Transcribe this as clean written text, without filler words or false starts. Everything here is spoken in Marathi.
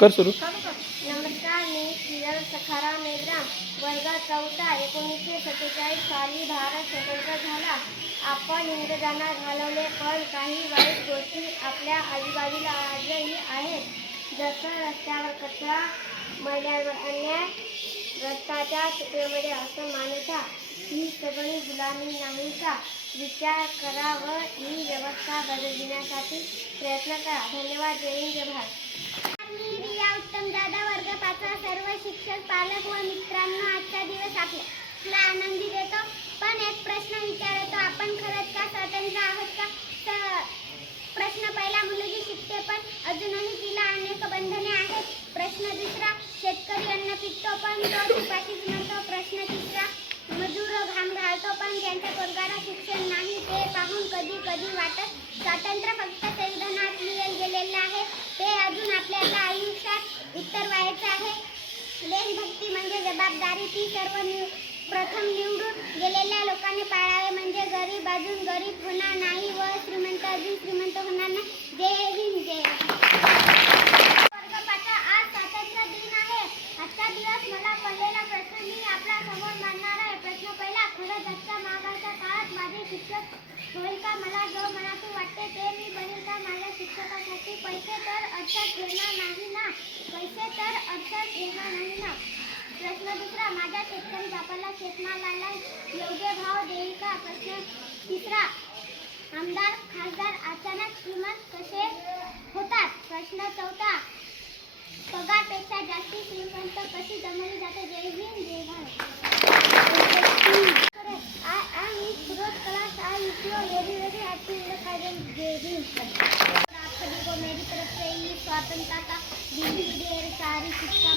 कर सुरू. नमस्कार, मी किरण सखाराम मेघराम, वर्ग 4, 1947 साली भारत स्वतंत्र झाला. आपण इंग्रजांना घालवले, पण काही वाईट गोष्टी आपल्या आजूबाजूला आजही आहेत. जसं रस्त्यावर कचरा, महिलांवर अन्याय, रस्त्याच्या तुकड्यामध्ये असमानता, ही सगळी गुलामी नाही का? विचार करा व ही व्यवस्था बदलण्यासाठी प्रयत्न करा. धन्यवाद. जय हिंद, जय भारत. मी रिया उत्तम दादा, वर्ग 5, सर्व शिक्षक, पालक व मित्रांनो, आजचा दिवस आपल्याला आनंदी देतो. पण एक प्रश्न विचारतो, आपण खरंच का स्वतंत्र आहोत का? प्रश्न पहिला, मुलगी शिकते पण अजूनही तिला अनेक बंधने आहेत. प्रश्न दुसरा, शेतकरी अन्न पिकतो पण तो उपाशीच म्हणतो. प्रश्न तिसरा, मजूर घाम घालतो पण त्यांच्या पोराला शिक्षण नाही. ते पाहून कधी कधी वाटत स्वातंत्र्य फक्त संविधानात लिहिलं गेलेलं आहे, ते अजून आपल्याला आयुष्यात उतरवायचं आहे. देशभक्ती म्हणजे जबाबदारी, ती प्रथम निवडून गेलेल्या लोकांनी पाळावे. म्हणजे गरीब अजून गरीब होणार नाही व श्रीमंत अजून श्रीमंत होणार नाही. जय हिंद, जय वर्ग 5. आज स्वातंत्र्य दिन आहे. आजचा दिवस मला पडलेला प्रश्न मी आपल्या समोर मांडणार आहे. प्रश्न पहिला, खरंच आजच्या महागाईच्या काळात माझे शिक्षक होईल का? मला जो मनातून वाटते ते मी बनेल का? माझ्या शिक्षकासाठी पैसे तर अर्थात घेणार नाही ना. पैसे तर अर्थात घेणार नाही ना. प्रश्न दुसरा, माझ्या शेतकरी बापाला शेतमालाला योग्य भाव देईल का? प्रश्न तिसरा, आमदार खासदार अचानक श्रीमंत कसे होतात? प्रश्न चौथा, पगारपेक्षा जास्ती श्रीमंत कशी जमवली जाते? जय हिंद, जय Bharat. I am Suraj Kalash. I wish you a very happy independence day. आप सभी को मेरी तरफ से ही स्वतंत्रता का दिन ढेर सारी शुभकामनाएं.